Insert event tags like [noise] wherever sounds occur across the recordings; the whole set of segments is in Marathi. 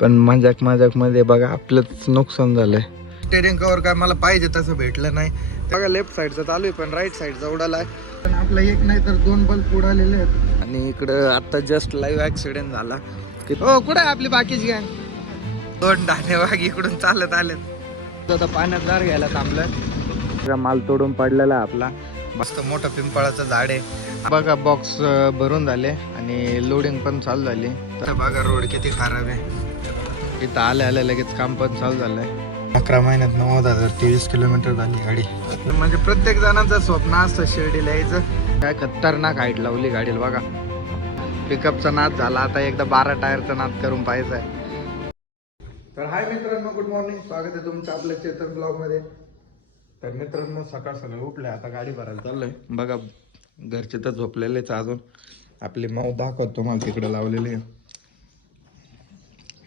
पण मजाक मजाकमध्ये बघा आपलंच नुकसान झालंय. स्टेडियम कवर काय मला पाहिजे तसं भेटलं नाही. बघा लेफ्ट साईडचा चालू आहे पण राईट साईडचा उडाला आहे पण आपला एक नाही तर दोन बल्ब उडालेले आहेत. आणि इकडं आता जस्ट लाईव्ह ऍक्सिडेंट झाला. की- हो कुठे आहे आपली बाकीची गॅंग दोन डाणे वाघ इकडून चालत आलेत. आता पाण्यात दार घ्यायला थांबलं माल तोडून पडलेला आहे आपला. मस्त मोठं पिंपळाचं झाड आहे. बघा बॉक्स भरून झाले आणि लोडिंग पण चालू झाली. तर बघा रोड किती खराब आहे. इथं आल्या आल्या लगेच काम पण चालू झालंय. अकरा महिन्यात नव्वद हजार तेवीस किलोमीटर झाली गाडी. म्हणजे प्रत्येक जणांचं स्वप्न असतं शिर्डीला यायचं काय खतरनाक हाईट लावली गाडीला बघा. पिकअपचा नाद झाला. आता एकदा बारा टायरचा नाद करून पाहायचा तर हाय मित्रांनो गुड मॉर्निंग स्वागत आहे तुमचं आपल्या चेतन ब्लॉगमध्ये. तर मित्रांनो सकाळ सकाळी उठले आता गाडी भरायला चाललोय. बघा घरचे तर झोपलेलेच अजून. आपली माऊ दाखवत तुम्हाला तिकडे लावलेली. आहे.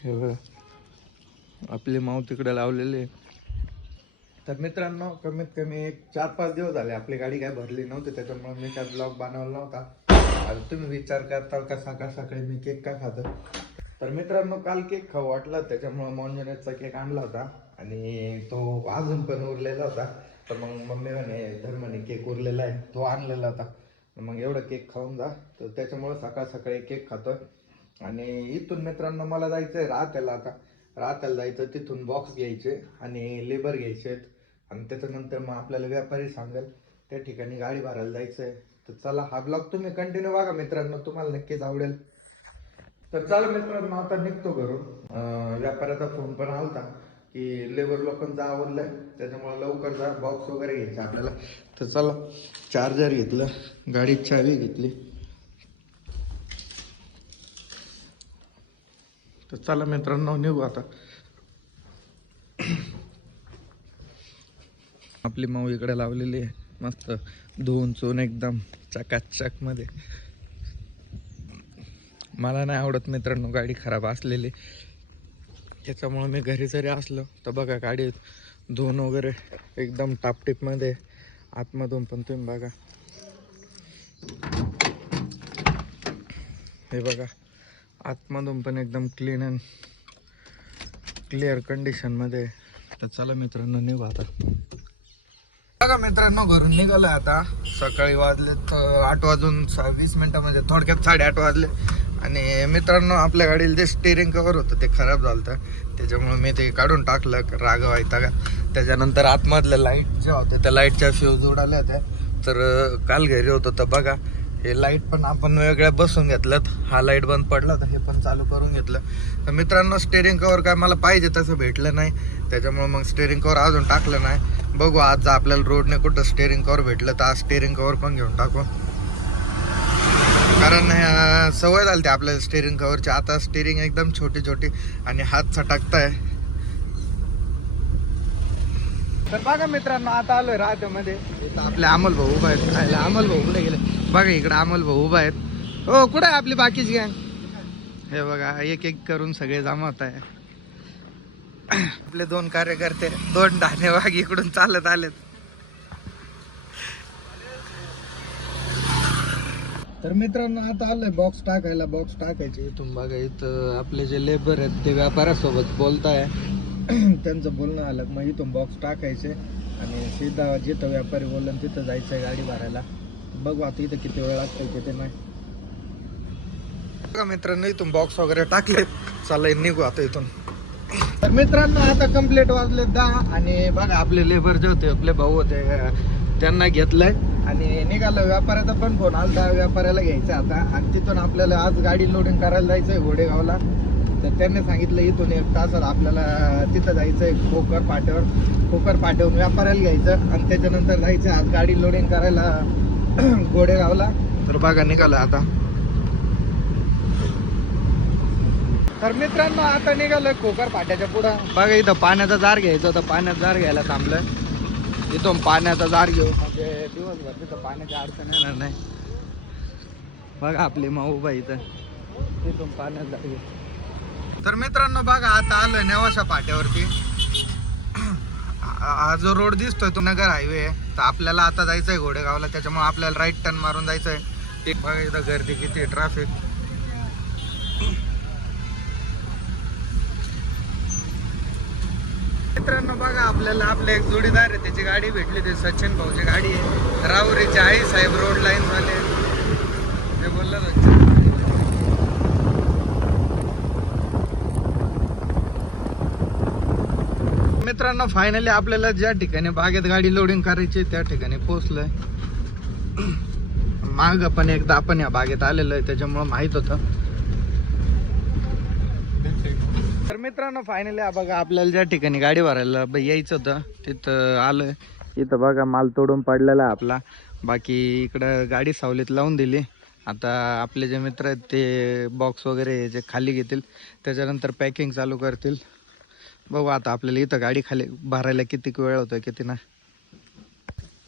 हे बघा. आपली माऊ तिकडे लावलेले. तर मित्रांनो कमीत कमी एक चार पाच दिवस झाले आपली गाडी काय भरली नव्हती त्याच्यामुळे मी काय ब्लॉग बनवला नव्हता. आता तुम्ही विचार करताल का सकाळ सकाळी मी केक का खातो? तर मित्रांनो काल केक खाऊ वाटला त्याच्यामुळे मॉन्जनेटचा केक आणला होता आणि तो अजून पण उरलेला होता. तर मग मम्मी म्हणे धर्मने केक उरलेला आहे तो आणलेला होता. मग एवढा केक खाऊन जा. तर त्याच्यामुळे सकाळ सकाळी केक खातो आणि इथून मित्रांनो मला जायचं आहे राहत्याला आता. राहताला जायचं तिथून बॉक्स घ्यायचे आणि लेबर घ्यायचे आहेत. आणि त्याच्यानंतर मग आपल्याला व्यापारी सांगेल त्या ठिकाणी गाडी भरायला जायचं आहे तर चला हा ब्लॉग तुम्ही कंटिन्यू बघा मित्रांनो तुम्हाला नक्कीच आवडेल. तर चला मित्रांनो आता निघतो घरून. व्यापाऱ्याचा फोन पण आलता की लेबर लोकांचा आवडलंय त्याच्यामुळे लवकर जा बॉक्स वगैरे घ्यायचा आपल्याला. तर चला चार्जर घेतलं गाडीत चावी घेतली. तर चला मित्रांनो निघू आता. आपली माऊ इकडे लावलेली आहे. मस्त धुवून चोन एकदम चकाचकमध्ये. मला नाही आवडत मित्रांनो गाडी खराब असलेली. त्याच्यामुळे मी घरी जरी असलो तर बघा गाडी धुवून वगैरे एकदम टापटीपमध्ये आतमधून पण तुम्ही बघा. हे बघा. आतमधून पण एकदम क्लीन अँड क्लिअर कंडिशनमध्ये तर चला मित्रांनो निघू आता. बघा मित्रांनो घरून निघालं आता. सकाळी वाजलेत आठ वाजून सहा- वीस मिनिटं म्हणजे थोडक्यात साडेआठ वाजले. आणि मित्रांनो आपल्या गाडीला जे स्टेरिंग कवर होतं ते खराब झालं होतं. त्याच्यामुळे मी ते काढून टाकलं राग व्हायचा का? त्याच्यानंतर आतमधल्या लाइट ज्या होत्या त्या लाईटच्या फ्यूज उडाल्या होत्या. तर काल घरी होतं तर बघा हे लाइट पण आपण वेगळ्या बसून घेतल्यात. हा लाइट बंद पडला तर हे पण चालू करून घेतलं. तर मित्रांनो स्टेरिंग कवर काय मला पाहिजे तसं भेटलं नाही. त्याच्यामुळे मग स्टेरिंग कवर अजून टाकलं नाही. बघू आज जर आपल्याला रोडने कुठं स्टेरिंग कवर भेटलं तर आज स्टेरिंग कवर पण घेऊन टाकू. कारण सवय झाली ती आपल्याला स्टेरिंग कवरची आता स्टेरिंग एकदम छोटी छोटी आणि हात सटाकताय. तर बघा मित्रांनो आता आलोय राहत्यामध्ये. इथं आपले अमल भाऊ उभा आहेत. राहिला भाऊ कुठे गेले? बघा इकडं अमोल भाऊ उभा आहेत. हो कुठं आहे आपली बाकीची गँग हे बघा एक एक करून सगळे जमा होत आहे. आपले दोन कार्यकर्ते दोन डाणे वाघ इकडून चालत आलेत. तर मित्रांनो आता आलोय बॉक्स टाकायला. बॉक्स टाकायचे इथून बघा इथं आपले जे लेबर आहेत ते व्यापारासोबत बोलताय. त्यांचं बोलणं आलं मग इथून बॉक्स टाकायचे. आणि सीधा जिथं व्यापारी बोललं तिथं जायचं आहे गाडी भरायला. बघू आता इथं किती वेळ लागतंय ते नाही. बघा मित्रांनो इथून बॉक्स वगैरे टाकले. चालय निघू आता इथून. तर मित्रांनो आता कंप्लीट वाजले दहा आणि बघा आपले लेबर जे होते आपले भाऊ होते त्यांना घेतलंय. आणि निघालं व्यापाऱ्याचा पण फोन आलता व्यापाऱ्याला घ्यायचं आता. आणि तिथून आपल्याला आज गाडी लोडिंग करायला जायचंय घोडेगावला. तर त्यांनी सांगितलं इथून एक तासात आपल्याला तिथं जायचंय कोकर पाट्यावर कोकर पाट्यावरून व्यापाऱ्याला घ्यायचं आणि त्याच्यानंतर जायचं आज गाडी लोडिंग करायला [clears throat] घोडेगावला तर बघा निघालं आता. तर मित्रांनो आता निघालोय कोकर फाट्याच्या पुढं. बघा इथं पाण्याचा जार घ्यायचा होता. पाण्याचा जार घ्यायला थांबलोय. इथून पाण्याचा जार घेऊ. म्हणजे दिवसभर तिथं पाण्याची अडचण येणार नाही. बघा आपली माऊ उभा इथं. तिथून पाण्याचा जार घेऊ. तर मित्रांनो बघा आता आलोय नेवाशा फाट्यावरती. हा जो रोड दिसतोय तो नगर हायवे आहे. तर आपल्याला आता जायचं आहे घोडेगावला त्याच्यामुळे आपल्याला राईट टर्न मारून जायचं आहे एक बघा एकदा गर्दी किती ट्रॅफिक मित्रांनो बघा आपल्याला आपले एक जोडीदार आहे त्याची गाडी भेटली ते सचिन भाऊची गाडी आहे. राहुरीची आई साहेब रोड लाईन झाले ते बोललं मित्रांनो फायनली आपल्याला ज्या ठिकाणी बागेत गाडी लोडिंग करायची त्या ठिकाणी पोहोचलोय. माग पण एकदा आपण या बागेत आलेलो आहे त्याच्यामुळं माहीत होतं. तर मित्रांनो फायनली बघा आपल्याला ज्या ठिकाणी गाडी भरायला ब- यायचं होतं तिथं आलं इथं बघा माल तोडून पडलेला आहे आपला. बाकी इकडं गाडी सावलीत लावून दिली. आता आपले जे मित्र आहेत ते बॉक्स वगैरे जे खाली घेतील त्याच्यानंतर पॅकिंग चालू करतील. बघू आता आपल्याला इथं गाडी खाली भरायला किती वेळ होतोय किती ना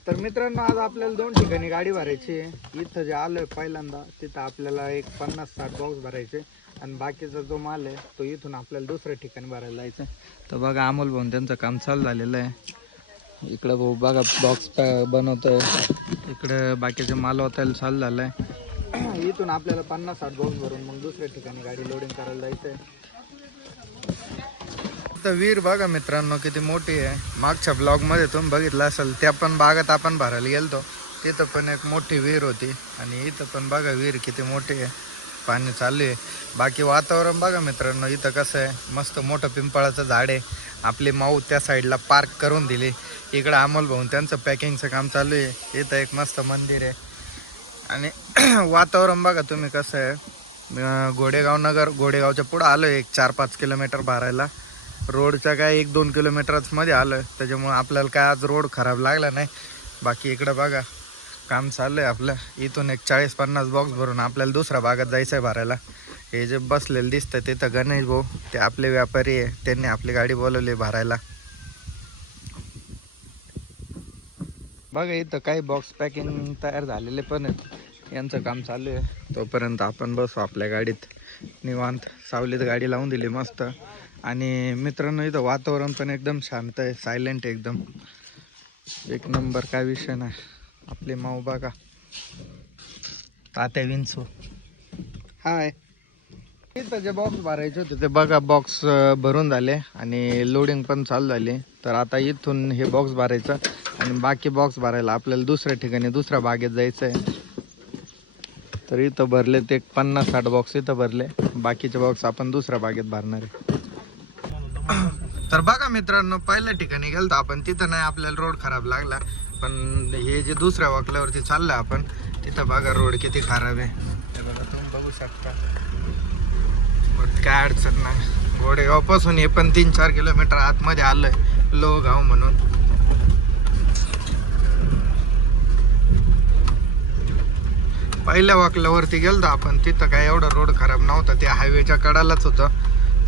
तर मित्रांनो आज आपल्याला दोन ठिकाणी गाडी भरायची आहे. इथं जे आलोय पहिल्यांदा तिथं आपल्याला एक पन्नास साठ बॉक्स भरायचे आणि बाकीचा जो माल आहे तो इथून आपल्याला दुसऱ्या ठिकाणी भरायला जायचं तर बघा अमोल भाऊन त्यांचं काम चालू झालेलं आहे. इकडं भाऊ बघा बॉक्स बनवतोय. इकडं बाकीचे माल होतायला चालू झालं आहे इथून आपल्याला पन्नास साठ बॉक्स भरून मग दुसऱ्या ठिकाणी गाडी लोडिंग करायला जायचं आहे तर वीर बघा मित्रांनो किती मोठी आहे. मागच्या ब्लॉगमध्ये तुम्ही बघितलं असेल त्या पण बागात आपण भरायला गेलतो. तिथं पण एक मोठी विहीर होती. आणि इथं पण बघा विहीर किती मोठी आहे. पाणी चालू आहे. बाकी वातावरण बघा मित्रांनो इथं कसं आहे. मस्त मोठं पिंपळाचं झाड आहे. आपली माऊ त्या साईडला पार्क करून दिली. इकडं अमोल भाऊन त्यांचं पॅकिंगचं काम चालू आहे. इथं एक मस्त मंदिर आहे. आणि [clears throat] वातावरण बघा तुम्ही कसं आहे. गोडेगाव नगर घोडेगावच्या पुढं आलो एक चार पाच किलोमीटर भरायला. रोडच्या काय एक दोन किलोमीटरच मध्ये आलं. त्याच्यामुळं आपल्याला काय आज रोड खराब लागला नाही. बाकी इकडं बघा काम चाललं आहे आपलं. इथून एक चाळीस पन्नास बॉक्स भरून आपल्याला दुसऱ्या भागात जायचं आहे भरायला. हे जे बसलेलं दिसतं तिथं गणेश भाऊ ते आपले व्यापारी आहे. त्यांनी आपली गाडी बोलवली भरायला. बघा इथं काही बॉक्स पॅकिंग तयार झालेले पण आहेत. यांचं काम चालू आहे. तोपर्यंत आपण बसू आपल्या गाडीत. निवांत सावलीत गाडी लावून दिली मस्त. आणि मित्रांनो इथं वातावरण पण एकदम शांत आहे सायलेंट एकदम. एक नंबर काय विषय नाही. आपली माऊ बघा. तात्या विंचू. हाय. इथं जे बॉक्स भरायचे होते ते बघा बॉक्स भरून झाले आणि लोडिंग पण चालू झाली. तर आता इथून हे बॉक्स भरायचं आणि बाकी बॉक्स भरायला आपल्याला दुसऱ्या ठिकाणी दुसऱ्या बागेत जायचं आहे तर इथं भरले ते एक पन्नास साठ बॉक्स इथं भरले. बाकीचे बॉक्स आपण दुसऱ्या बागेत भरणार आहे. तर बघा मित्रांनो पहिल्या ठिकाणी गेलतो आपण तिथं नाही आपल्याला रोड खराब लागला. पण हे जे दुसऱ्या वाकल्यावरती चाललं आपण तिथं बघा रोड किती खराब आहे. बघा तुम्ही बघू शकता. काय अडचण नाही. घोडेगावपासून हे पण तीन चार किलोमीटर आतमध्ये आलंय लो गाव म्हणून. पहिल्या वाकल्यावरती गेलतो आपण तिथं काय एवढा रोड खराब नव्हता ते हायवेच्या कडालाच होतं.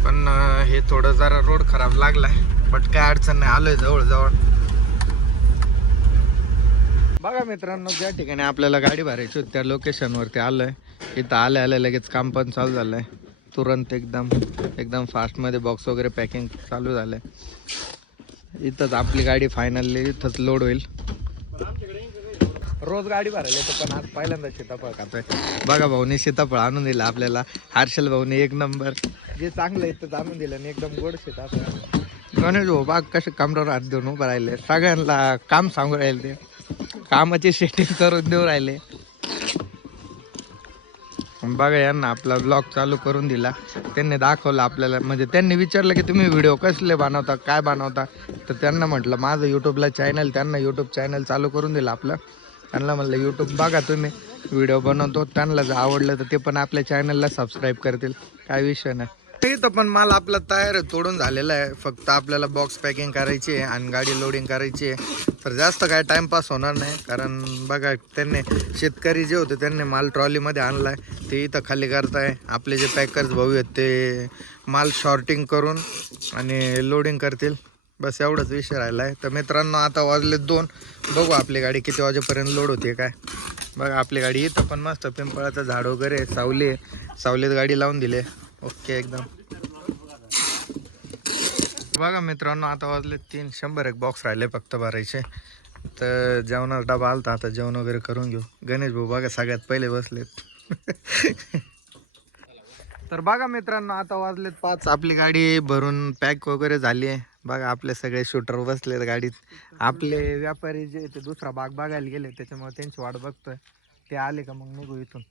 पण हे थोडं जरा रोड खराब लागलाय बट काय अडचण नाही. आलोय जवळजवळ. बघा मित्रांनो ज्या ठिकाणी आपल्याला गाडी भरायची होती त्या लोकेशनवरती आलोय. इथं आल्या आल्या लगेच काम पण चालू झालंय. तुरंत एकदम एकदम फास्टमध्ये बॉक्स वगैरे पॅकिंग चालू झालंय. इथंच आपली गाडी फायनली इथंच लोड होईल. रोज गाडी भरायला येतो पण आज पहिल्यांदा सीताफळ खातोय. बघा भाऊनी सीताफळ आणून दिलं आपल्याला. हर्षल भाऊनी एक नंबर. जे चांगलं आहे तर आणून दिलं आणि एकदम गोड सीताफळ. गणेश भाऊ बाग कसे कामरावर हात देऊन उभं राहिले. सगळ्यांना काम सांगू राहिले. ते कामाची सेटिंग करून देऊ राहिले. बघा यांना आपला ब्लॉग चालू करून दिला. त्यांनी दाखवलं आपल्याला. म्हणजे त्यांनी विचारलं की तुम्ही व्हिडिओ कसले बनवता काय बनवता? तर त्यांना म्हटलं माझं यूट्यूबला चॅनल त्यांना यूट्यूब चॅनल चालू करून दिलं आपलं. त्यांना म्हणलं यूट्यूब बघा तुम्ही. व्हिडिओ बनवतो. त्यांना जर आवडलं तर ते पण आपल्या चॅनलला सबस्क्राईब करतील. काय विषय नाही. इथं पण माल आपला तयार तोडून झालेला आहे. फक्त आपल्याला बॉक्स पॅकिंग करायची आहे आणि गाडी लोडिंग करायची आहे. तर जास्त काय टाइमपास होणार नाही. कारण बघा त्यांनी शेतकरी जे होते त्यांनी माल ट्रॉलीमध्ये आणलाय. ते इथं खाली करताय. आपले जे पॅकर्स भाऊ आहेत ते माल शॉर्टिंग करून आणि लोडिंग करतील. बस एवढंच विषय राहिला आहे तर मित्रांनो आता वाजले दोन. बघू आपली गाडी किती वाजेपर्यंत लोड होते काय. बघा आपली गाडी इथं पण मस्त पिंपळाचं झाड वगैरे सावली आहे. सावलीत गाडी लावून दिली ओके एकदम. बघा मित्रांनो आता वाजले तीन. शंभर एक बॉक्स राहिले फक्त भरायचे. तर जेवणाचा डबा आलता आता जेवण वगैरे करून घेऊ. गणेश भाऊ बघा सगळ्यात पहिले बसलेत. [laughs] तर बघा मित्रांनो आता वाजलेत पाच. आपली गाडी भरून पॅक वगैरे झाली आहे. बघा आपले सगळे शूटर बसलेत गाडीत. आपले व्यापारी जे ते दुसरा बाग बघायला गेले त्याच्यामुळे त्यांची वाट बघतोय. ते आले का मग निघू इथून.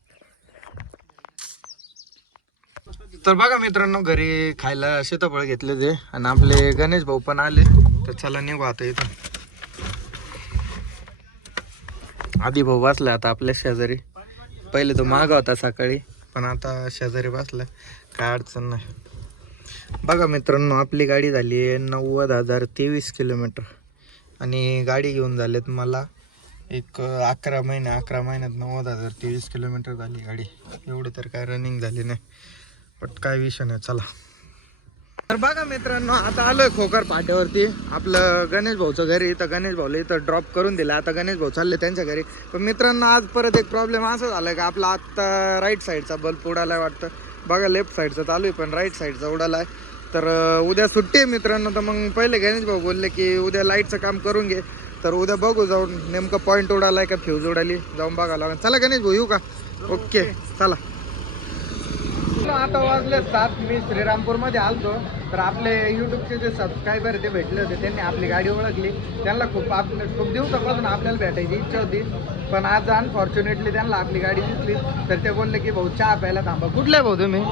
तर बघा मित्रांनो घरी खायला सीताफळ घेतले ते आणि आपले गणेश भाऊ पण आले. तर चला निघू आता इथून. आधी भाऊ बसला आता आपल्या शेजारी. पहिले तो मागा होता सकाळी पण आता शेजारी बसला. काय अडचण नाही. बघा मित्रांनो आपली गाडी झाली आहे नव्वद हजार तेवीस किलोमीटर. आणि गाडी घेऊन झालेत मला एक अकरा महिने अकरा महिन्यात नव्वद हजार तेवीस किलोमीटर झाली गाडी. एवढी तर काय रनिंग झाली नाही. बट काय विषय नाही चला. तर बघा मित्रांनो आता आलोय खोकर पाट्यावरती आपलं गणेश भाऊचं घरी इथं गणेश भाऊला इथं ड्रॉप करून दिलं. आता गणेश भाऊ चालले त्यांच्या घरी. पण मित्रांनो आज परत एक प्रॉब्लेम असं झालाय का आपला आत्ता राईट साईडचा बल्ब उडाला वाटतं. बघा लेफ्ट साईडचा चालू आहे पण राईट साईडचा आहे तर उद्या सुट्टी आहे मित्रांनो तर मग पहिले गणेश भाऊ बोलले की उद्या लाईटचं काम करून घे. तर उद्या बघू जाऊन नेमकं पॉईंट उडालाय का फ्यूज उडाली. जाऊन बघा लागेल. चला गणेश भाऊ येऊ का? ओके चला. आता वाजले सात. मी श्रीरामपूरमध्ये आलतो. तर आपले युट्यूबचे जे सबस्क्रायबर ते भेटले होते त्यांनी आपली गाडी ओळखली. त्यांना खूप आपल्या खूप दिवसापासून आपल्याला भेटायची इच्छा होती. पण आज अनफॉर्च्युनेटली त्यांना आपली गाडी दिसली. तर ते बोलले की भाऊ चहा प्यायला थांबा. कुठले भाऊ तुम्ही?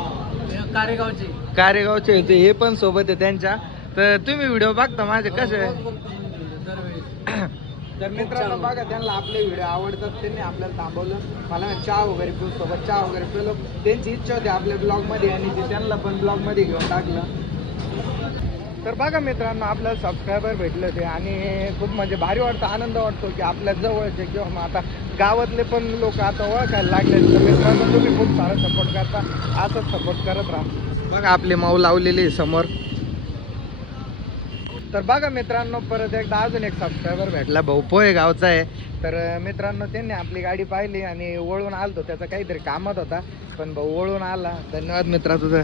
कारेगावची. कारेगावचे होते. हे पण सोबत आहे त्यांच्या. तर तुम्ही व्हिडिओ बघता माझे कसे तर मित्रांनो बघा त्यांना आपले व्हिडिओ आवडतात. त्यांनी आपल्याला थांबवलं. मला चहा वगैरे पिऊ सोबत चहा वगैरे पिलो. त्यांची इच्छा होती आपल्या ब्लॉगमध्ये आणि ते त्यांना पण ब्लॉगमध्ये घेऊन टाकलं. तर बघा मित्रांनो आपल्याला सबस्क्रायबर भेटले ते आणि खूप म्हणजे भारी वाटतं आनंद वाटतो की आपल्या जवळचे किंवा मग आता गावातले पण लोक आता ओळखायला लागले तर मित्रांनो तुम्ही खूप सारा सपोर्ट करता असंच सपोर्ट करत राहा. बघा आपली माऊ लावलेली समोर. तर बघा मित्रांनो परत एकदा अजून एक सबस्क्रायबर भेटला. भाऊ पोहे गावचा आहे. तर मित्रांनो त्यांनी आपली गाडी पाहिली आणि वळून आलतो. त्याचा काहीतरी कामात होता पण भाऊ वळून आला. धन्यवाद मित्रा तुझं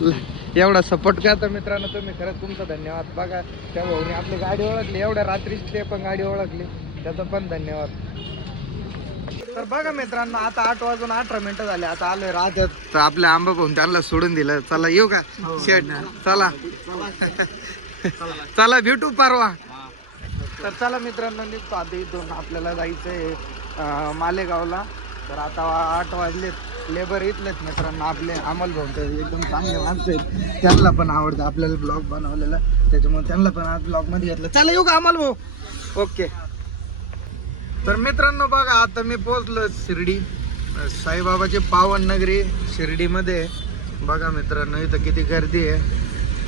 ल- एवढा सपोर्ट करता मित्रांनो तुम्ही खरंच तुमचा धन्यवाद. बघा त्या भाऊने आपली गाडी ओळखली एवढ्या रात्रीची ते पण गाडी ओळखली. त्याचा पण धन्यवाद. तर बघा मित्रांनो आता आठ वाजून अठरा मिनिटं झाले. आता आलोय राहत्यात. तर आपल्या आंबा भाऊन त्यांना सोडून दिलं. चला येऊ का? शेट चला. चला भेटू परवा. तर चला मित्रांनो निघतो. आता इथून आपल्याला जायचंय मालेगावला. तर आता आठ वाजलेत. लेबर इथलेच मित्रांनो आपले अमल भाऊ तर एकदम चांगले माणसं आहेत. त्यांना पण आवडतं आपल्याला ब्लॉग बनवलेला. त्याच्यामुळे त्यांना पण आज ब्लॉगमध्ये घेतलं. चला येऊ का अमल भाऊ ओके तर मित्रांनो बघा आता मी पोहोचलो शिर्डी. साईबाबाची पावन नगरी शिर्डीमध्ये. बघा मित्रांनो इथं किती गर्दी आहे.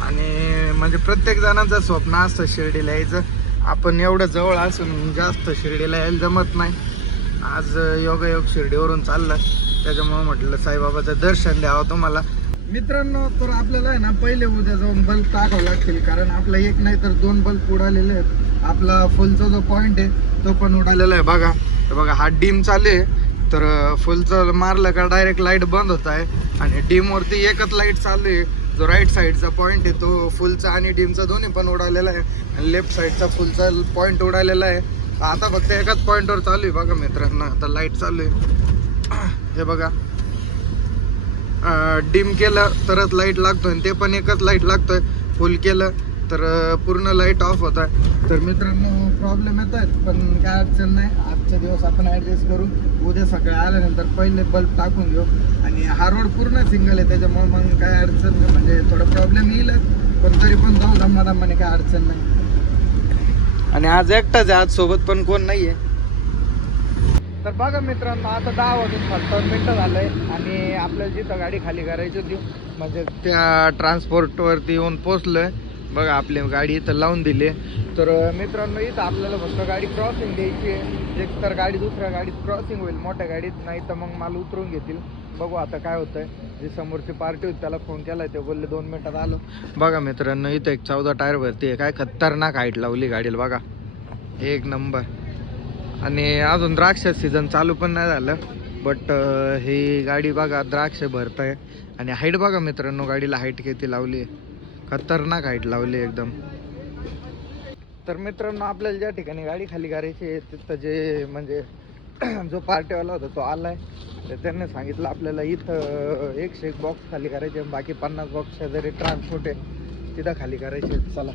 आणि म्हणजे प्रत्येक जणांचं स्वप्न असतं शिर्डीला यायचं. आपण एवढं जवळ असून जास्त शिर्डीला यायला जमत नाही. आज योगायोग शिर्डीवरून चाललं त्याच्यामुळे म्हटलं साईबाबाचं दर्शन द्यावं तुम्हाला. मित्रांनो तर आपल्याला आहे ना पहिले उद्या जाऊन बल्ब टाकावं लागतील कारण आपला एक नाही तर दोन बल्ब उडालेले आहेत. आपला फुलचा जो पॉइंट आहे तो पण उडालेला आहे. बघा तर बघा हा डीम चालू आहे. तर फुलचं मारलं का डायरेक्ट लाइट बंद होत आहे. आणि डीमवरती एकच लाइट चालू आहे. जो राईट साईडचा पॉईंट आहे तो फुलचा आणि डीमचा दोन्ही पण उडालेला आहे. आणि लेफ्ट साईडचा फुलचा पॉईंट उडालेला आहे. आता फक्त एकाच पॉईंटवर चालू आहे बघा मित्रांनो. आता लाइट चालू आहे. हे बघा. डिम केलं तरच लाइट लागतो आणि ते पण एकच लाइट लागतोय. फुल केलं तर पूर्ण लाइट ऑफ होत आहे तर मित्रांनो प्रॉब्लेम येत आहेत पण काय अडचण नाही. आजच्या दिवस आपण ॲडजस्ट करू. उद्या सकाळी आल्यानंतर पहिले बल्ब टाकून घेऊ. आणि हा रोड पूर्ण सिंगल आहे त्याच्यामुळे मग काय अडचण नाही. म्हणजे थोडं प्रॉब्लेम येईलच पण तरी पण जाऊ दमादमाने काय अडचण नाही. आणि आज एकटाच आहे आज सोबत पण कोण नाही आहे तर बघा मित्रांनो आता दहा वाजून सत्तावन्न मिनटं झालंय आणि आपल्याला जिथं गाडी खाली करायची होती म्हणजे त्या ट्रान्सपोर्टवरती येऊन पोचलोय बघा आपली गाडी इथं लावून दिली. तर मित्रांनो इथं आपल्याला फक्त गाडी क्रॉसिंग द्यायची आहे. एक तर गाडी दुसऱ्या गाडीत क्रॉसिंग होईल मोठ्या गाडीत नाही तर मग माल उतरून घेतील. बघू आता काय होतंय. जे समोरची पार्टी होती त्याला फोन केला ते बोलले दोन मिनिटात आलो. बघा मित्रांनो इथं एक चौदा टायर भरती आहे. काय खतरनाक हाईट लावली गाडीला बघा. एक नंबर आणि अजून द्राक्ष सीझन चालू पण नाही झालं बट ही गाडी बघा द्राक्ष भरत आहे आणि हाईट बघा मित्रांनो गाडीला हाईट किती लावली आहे. खतरनाक हाईट लावली आहे एकदम. तर मित्रांनो आपल्याला ज्या ठिकाणी गाडी खाली करायची आहे तिथं जे म्हणजे [clears throat] जो पार्टीवाला होता तो आलाय. तर त्यांनी सांगितलं आपल्याला इथं एकशे एक बॉक्स खाली करायचे बाकी पन्नास बॉक्स जरी ट्रान्सपोर्ट आहे तिथं खाली करायचे आहेत. चला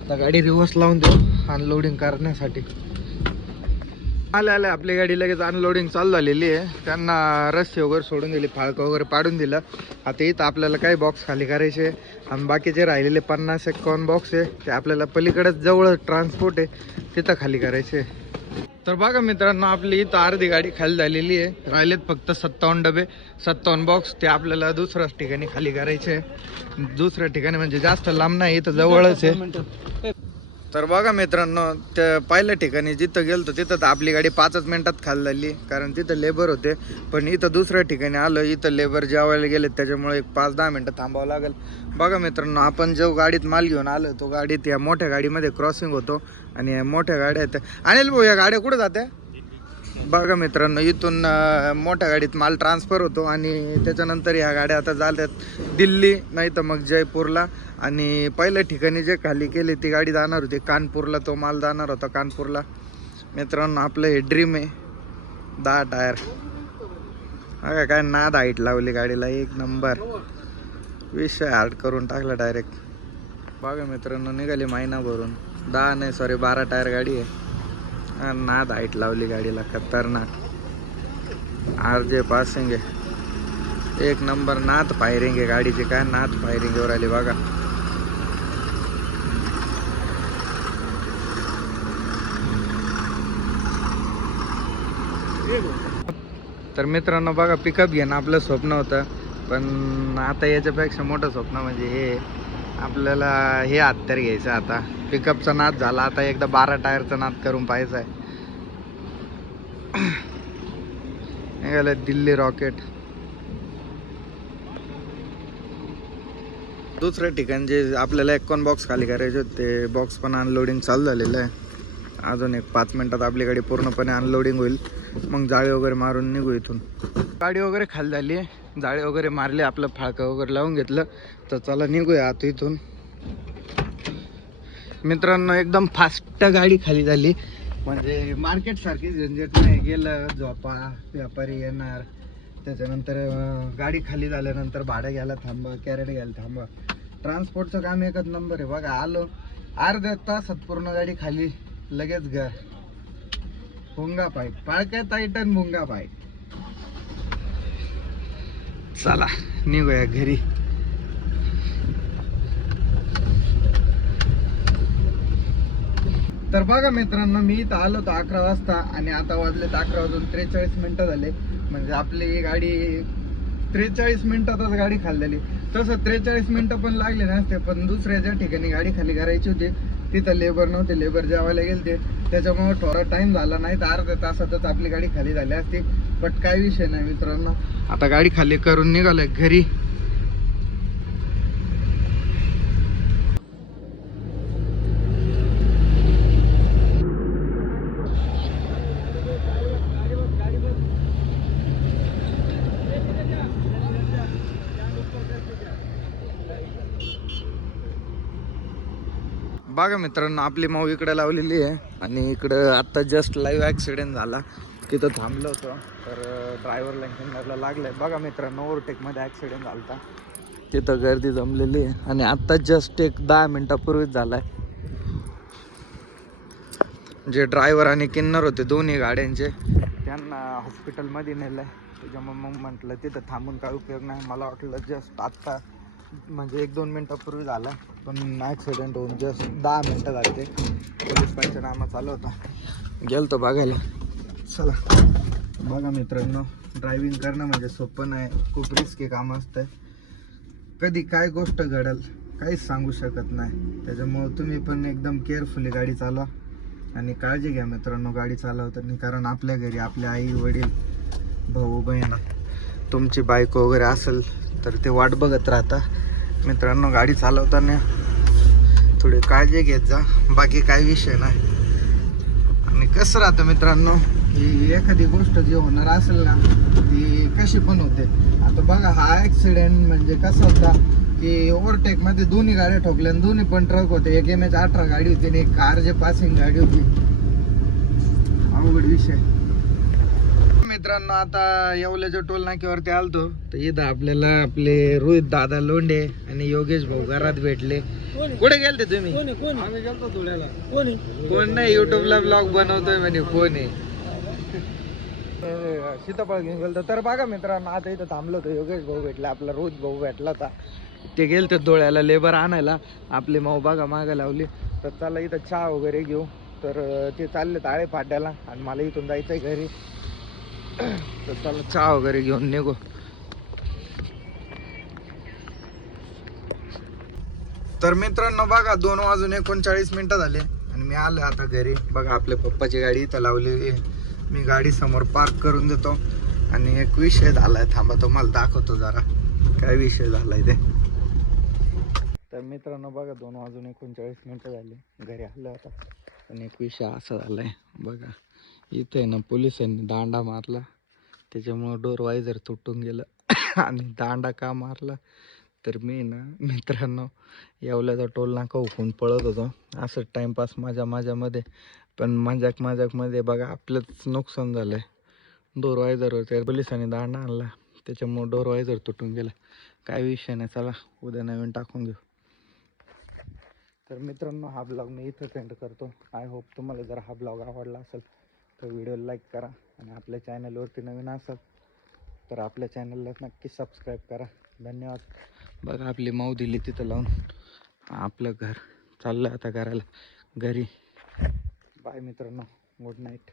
आता गाडी रिव्हर्स लावून देऊ अनलोडिंग करण्यासाठी. आले आले. आपली गाडी लगेच अनलोडिंग चालू झालेली आहे. त्यांना रस्ते वगैरे सोडून दिले फाळकं वगैरे पाडून दिलं. आता इथं आपल्याला काही बॉक्स खाली करायचे आणि बाकीचे राहिलेले पन्नास एकावन्न बॉक्स आहे ते आपल्याला पलीकडेच जवळ ट्रान्सपोर्ट आहे तिथं खाली करायचे तर बघा मित्रांनो आपली इथं अर्धी गाडी खाली झालेली आहे. राहिलेत फक्त सत्तावन्न डबे. सत्तावन्न बॉक्स ते आपल्याला दुसऱ्याच ठिकाणी खाली करायचे दुसऱ्या ठिकाणी म्हणजे जास्त लांब नाही इथं जवळच आहे. तर बघा मित्रांनो त्या पहिल्या ठिकाणी जिथं गेलतो तिथं तर आपली गाडी पाचच मिनटात खाली झाली कारण तिथं लेबर होते. पण इथं दुसऱ्या ठिकाणी आलं इथं लेबर जेवायला गेले त्याच्यामुळे एक पाच दहा मिनटं थांबावं लागेल. बघा मित्रांनो आपण जो गाडीत माल घेऊन आलो तो गाडीत या मोठ्या गाडीमध्ये क्रॉसिंग होतो. आणि या मोठ्या गाड्या आहेत. अनिल भाऊ या गाड्या कुठं जात्या? बघा मित्रांनो इथून मोठ्या गाडीत माल ट्रान्सफर होतो आणि त्याच्यानंतर ह्या गाड्या आता जाल्यात दिल्ली नाही तर मग जयपूरला. आणि पहिल्या ठिकाणी जे खाली केली ती गाडी जाणार होती कानपूरला. तो माल जाणार होता कानपूरला. मित्रांनो आपलं हे ड्रीम आहे. दहा टायर. अगं काय नाद हाईट लावली गाडीला एक नंबर विषय हार्ड करून टाकला डायरेक्ट बघा मित्रांनो निघाली महिना भरून दहा नाही सॉरी बारा टायर गाडी आहे. नाद हाईट लावली गाडीला खतरनाक. आर जे पासिंग आहे. एक नंबर नात फायरिंग आहे गाडीची काय नात फायरिंगवर आली बघा. तर मित्रांनो बघा पिकअप घेणं आपलं स्वप्न होतं पण आता याच्यापेक्षा मोठं स्वप्न म्हणजे हे आपल्याला हे हत्यार घ्यायचं आता. पिकअपचा नाद झाला. आता एकदा बारा टायरचा नाद करून पाहायचा आहे. निघालं दिल्ली रॉकेट दुसरं ठिकाण जे आपल्याला एकोण बॉक्स खाली करायचे होते ते बॉक्स पण अनलोडिंग चालू झालेलं आहे. अजून एक पाच मिनटात आपली गाडी पूर्णपणे अनलोडिंग होईल. मग जाळी वगैरे मारून निघू इथून. गाडी वगैरे खाली झाली आहे. जाळी वगैरे मारली आपलं फाळकं वगैरे लावून घेतलं. तर चला निघूया आता इथून. मित्रांनो एकदम फास्ट गाडी खाली झाली. म्हणजे मार्केट सारखी झंझट नाही. गेलं झोपा व्यापारी येणार. त्याच्यानंतर गाडी खाली झाल्यानंतर भाडं घ्यायला थांबा कॅरेट घ्यायला थांबा. ट्रान्सपोर्टचं काम एकच नंबर आहे. बघा आलो. अर्ध्या तासात पूर्ण गाडी खाली. लगेच घर भुंगा पाईप पाळक्या टाईटन भुंगा पाईप चला निघूया घरी. तर बघा मित्रांनो मी इथं आलो होतो अकरा वाजता आणि आता वाजलेत अकरा वाजून त्रेचाळीस मिनिटं झाले. म्हणजे आपली ही गाडी त्रेचाळीस मिनिटातच गाडी खाल्लेली. तसं त्रेचाळीस मिनिटं पण लागले नसते पण दुसऱ्या ज्या ठिकाणी गाडी खाली करायची होती. तिथं लेबर नव्हते लेबर जेवायला गेलते. त्याच्यामुळे थोडा टाईम झाला नाही तर अर्ध्या तासातच आपली गाडी खाली झाली असते. बट काय विषय नाही मित्रांनो. आता गाडी खाली करून निघालोय घरी. बघा मित्रांनो आपली माऊ इकडे लावलेली आहे आणि इकडं आत्ता जस्ट लाईव्ह ॲक्सिडेंट झाला. तिथं थांबलं होतं तर ड्रायव्हरला इंजिनियरला लागलं बघा मित्रांनो ओव्हरटेकमध्ये ॲक्सिडेंट झाला होता तिथं गर्दी जमलेली आहे आणि आत्ता जस्ट एक दहा मिनटापूर्वीच झाला आहे जे ड्रायव्हर आणि किन्नर होते दोन्ही गाड्यांचे त्यांना हॉस्पिटलमध्ये नेलं आहे त्याच्यामुळे मग म्हटलं तिथं थांबून काय उपयोग नाही. मला वाटलं जस्ट आत्ता म्हणजे एक दोन मिनटापूर्वी झाला पण ॲक्सिडेंट होऊन जस्ट दहा मिनटं झाले. ते पोलीस पंचनामा चालू होता. गेलतो बघायला. चला. बघा मित्रांनो ड्रायव्हिंग करणं म्हणजे सोपं नाही. खूप रिस्की काम असतं कधी काय गोष्ट घडल काहीच सांगू शकत नाही. त्याच्यामुळं तुम्ही पण एकदम केअरफुली गाडी चालवा आणि काळजी घ्या मित्रांनो गाडी चालवताना. कारण आपल्या घरी आपले आई वडील भाऊ बहिण तुमची बायको वगैरे असेल तर ते वाट बघत राहता. मित्रांनो गाडी चालवताना थोडी काळजी घेत जा. बाकी काही विषय नाही. आणि कसं राहतं मित्रांनो ही एखादी गोष्ट जी होणार असेल ना ती कशी पण होते. आता बघा हा ॲक्सिडेंट म्हणजे कसं होता की ओव्हरटेकमध्ये दोन्ही गाड्या ठोकल्या आणि दोन्ही पण ट्रक होते. एक एम एच अठरा गाडी होती आणि एक कार जे पासिंग गाडी होती. अवघड विषय. मित्रांनो आता येवल्याच्या टोल नाक्यावरती आलतो. तर इथं आपल्याला आपले रोहित दादा लोंढे आणि योगेश भाऊ घरात भेटले. कुठे गेलते तुम्ही? कोणी कोण? नाही युट्यूबला ब्लॉग बनवतोय म्हणे कोण आहे? सीताफळ घेऊन गेलतो. तर बघा मित्रांनो आता इथं थांबलो होतो. योगेश भाऊ भेटला आपला रोज भाऊ भेटला होता. ते गेलते डोळ्याला लेबर आणायला. आपली माऊ बघा मागं लावली. तर चला इथं चहा वगैरे घेऊ. तर ते चालले ताळे फाट्याला आणि मला इथून जायचंय घरी. तर त्याला चहा वगैरे घेऊन निघू. तर मित्रांनो बघा दोन वाजून एकोणचाळीस मिनिटं झाले. आणि मी आलो आता घरी. बघा आपल्या पप्पाची गाडी इथं लावलेली आहे. मी गाडी समोर पार्क करून देतो. आणि एक विषय झालाय थांबा तो मला दाखवतो जरा. काय विषय झालाय ते? तर मित्रांनो बघा दोन वाजून एकोणचाळीस मिनिटं झाले. घरी आलो आता. आणि एक विषय असा झालाय बघा. इथं आहे ना पोलिसांनी दांडा मारला. त्याच्यामुळं डोर वायझर तुटून गेलं. [coughs] आणि दांडा का मारला? तर मी ना मित्रांनो येवल्याचा टोल नाका उकून पळत होतो. असं टाइमपास माझ्या माझ्यामध्ये. पण माझ्याक माझ्याकमध्ये बघा आपलंच नुकसान झालं आहे डोर वायझर होते पोलिसांनी दांडा आणला. त्याच्यामुळं डोर वायझर तुटून गेला. काय विषय नाही चला उद्या नवीन टाकून घेऊ तर मित्रांनो हा ब्लॉग मी इथं सेंड करतो. आय होप तुम्हाला जर हा ब्लॉग आवडला असेल तर व्हिडिओ लाईक करा आणि आपल्या चॅनलवरती नवीन असाल तर आपल्या चॅनलला नक्की सबस्क्राईब करा. धन्यवाद. बघा आपली माऊ दिली तिथं लावून. आपलं घर चाललं आता करायला घरी. बाय मित्रांनो. Good night.